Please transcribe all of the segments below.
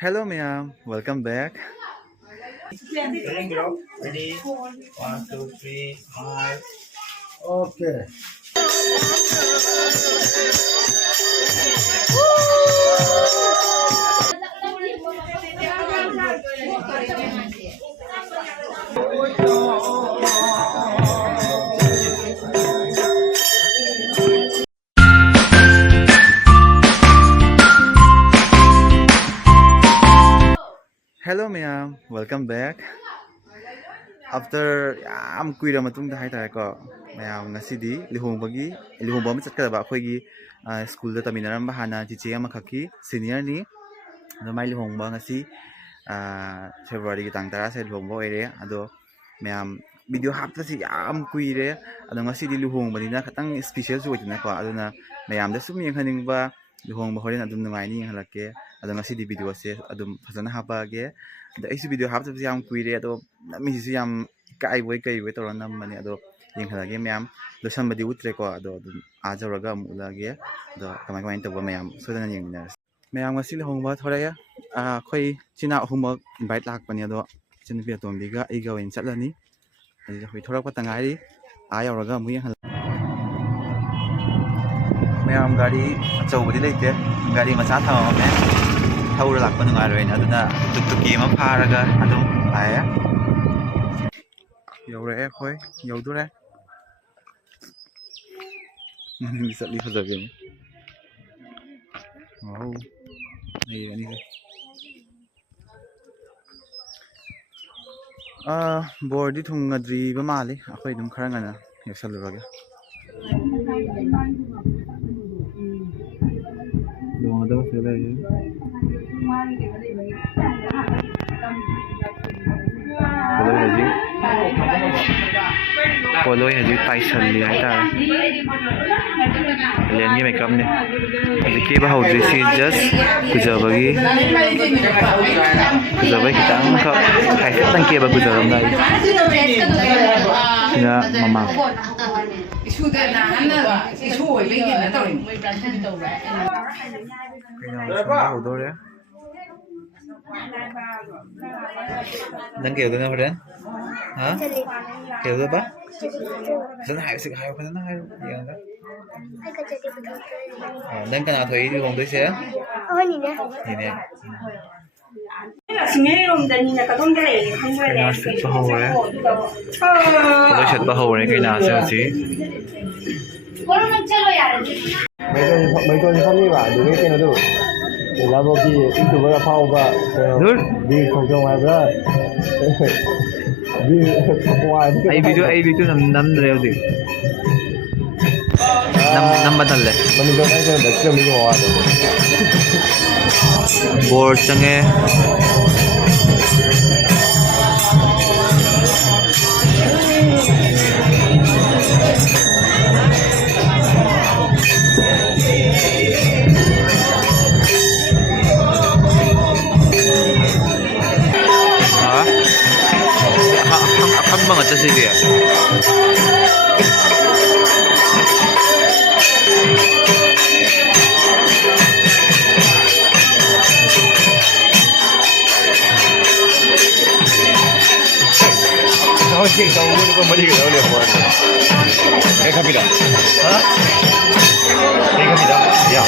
Hello, ma'am. Welcome back. Ready, bro? Ready? One, two, three, smile. Okay. Hello, ma'am. Welcome back. After yam kuira matungda haitare mayam ngasidi lihongba ama chatkadaba akhoi school da taminaramba hana chiche ama khaki senior ni mai lihongba ngasi February ki tang 10 se lihongba oire ado mayam video haptasi yam kuire ado ngasidi lihongba ni na khatang special su oitina ko aduna mayam da sum yenghaningba lihongba horen adum nungaini halake ado ngasidi video se adum phajana hapage दा ऐसी video half सबसे हम कुइरे तो मिसिसु हम kai boy to nam mani ado yenghalage myam losan badi utre ko ado aja raga mulage do kamai kamai to myam so dan yengna myam ngasi hongba thora ya khoi china humok invite lak pani ado chin bi tom bi ga iga win chatlani adi khoi thora ko tangai aya raga mu yenghal myam gari chau badi leite gari macha thama me thawra lak pa ngai roina aduna tuk tuk ki ma pharaga adum aya Yaudah khoi yaudure bisa lihat saja ini wow ini board di thung ngadri ba mali akhoi dum khara ngana yasaluraga dong ada sele Follow है पाइसल लिया था लेन की makeup ने देखिए बहुत जैसे just कुछ बगी kita angka kayak tangki bagu dalam dari ya mama sudah nah isu begini na tahu kenapa udah ya dan kiểu tôi nào đến hả kiểu tôi ba dân hải sự hải phần nó hay gì đó nên cái nào thấy đi vòng tôi sẽ nhìn nè cái nào sẽ bao hầu đấy tôi sẽ bao hầu này cái nào sẽ gì mấy con không đi vào được cái nào đâu để làm một cái YouTube cái phao và đi không trong ngoài nữa đi không ngoài ai video năm rêu gì năm bắt đầu lên mình có cái được cho mình ngoài board change banget sih dia. Kamu ini kembali ke dalam lepas. Kapita. Hah? Kapita. Ya.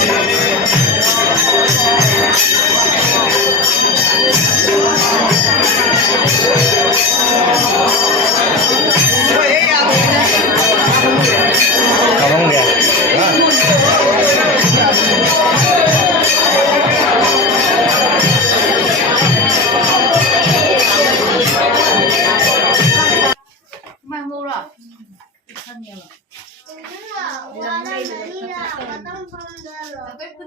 Kamu dia. Mai mua rồi.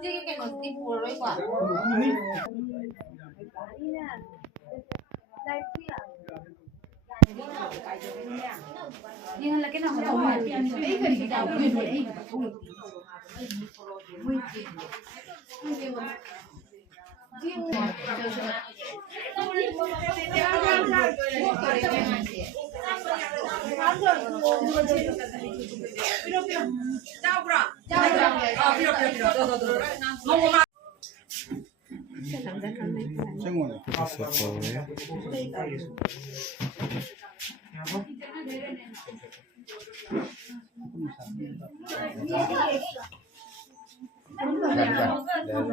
Cái cái nó đi mua rồi quả. Nhưng là cái nào không phải cái gì đâu quyền đấy.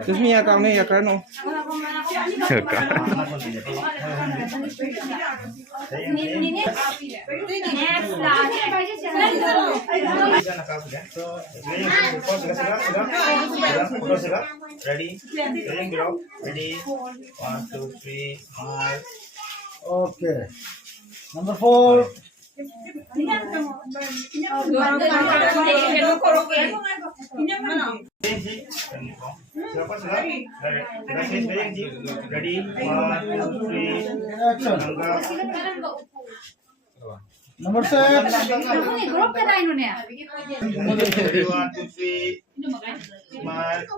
Terus ni ya kami ya kan? Ready? Feeling below. Ready? 1, 2, 3, mark. Okay. Number 4. Siapa sudah? Ready? 1, 2, 3. Action. Angga. Number 6. Group ka tayo nun eh. Ready? 1, 2, 3. Mark.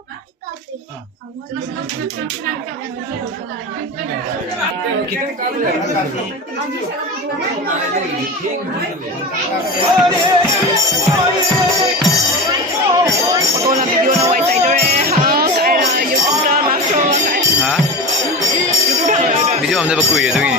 Ako na video na white tiger eh. Kaya na YouTube na makro. Ha? Video am dapat kuya dong ini.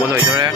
Một rồi cho em.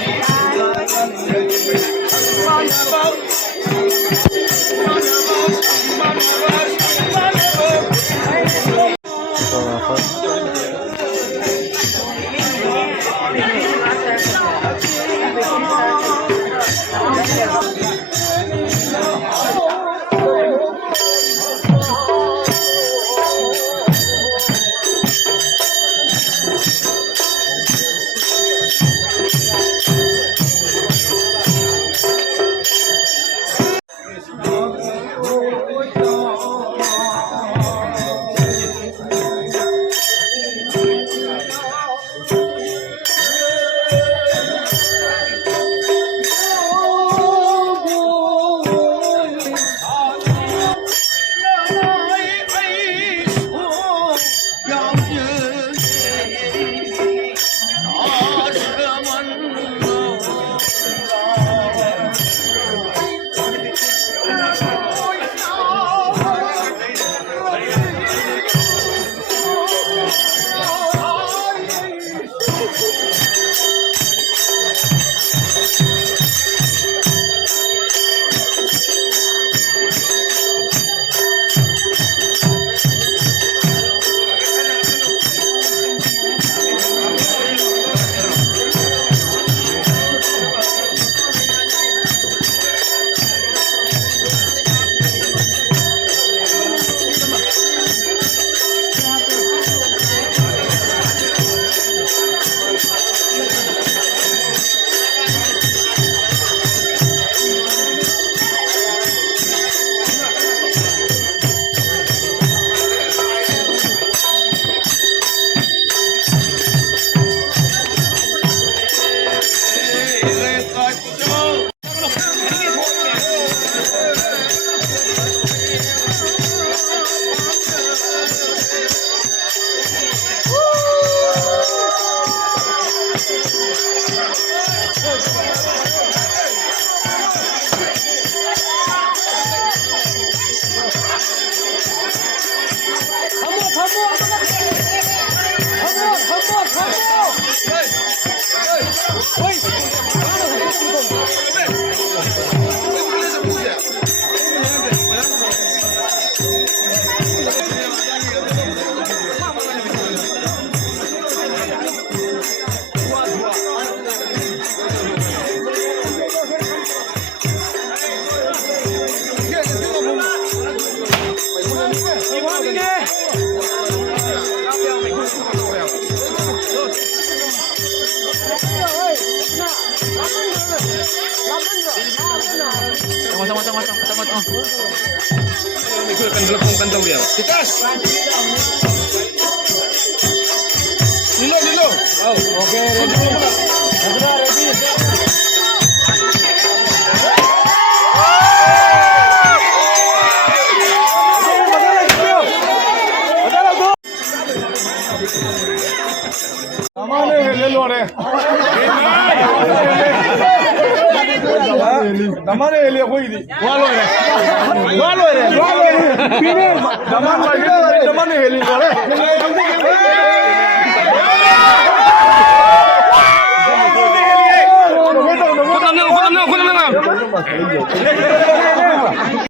Tikas. Dilo. Oke, ready. Ready. Damane ele koy di. Walo re. Bine damane ele gore. Kau tak nak.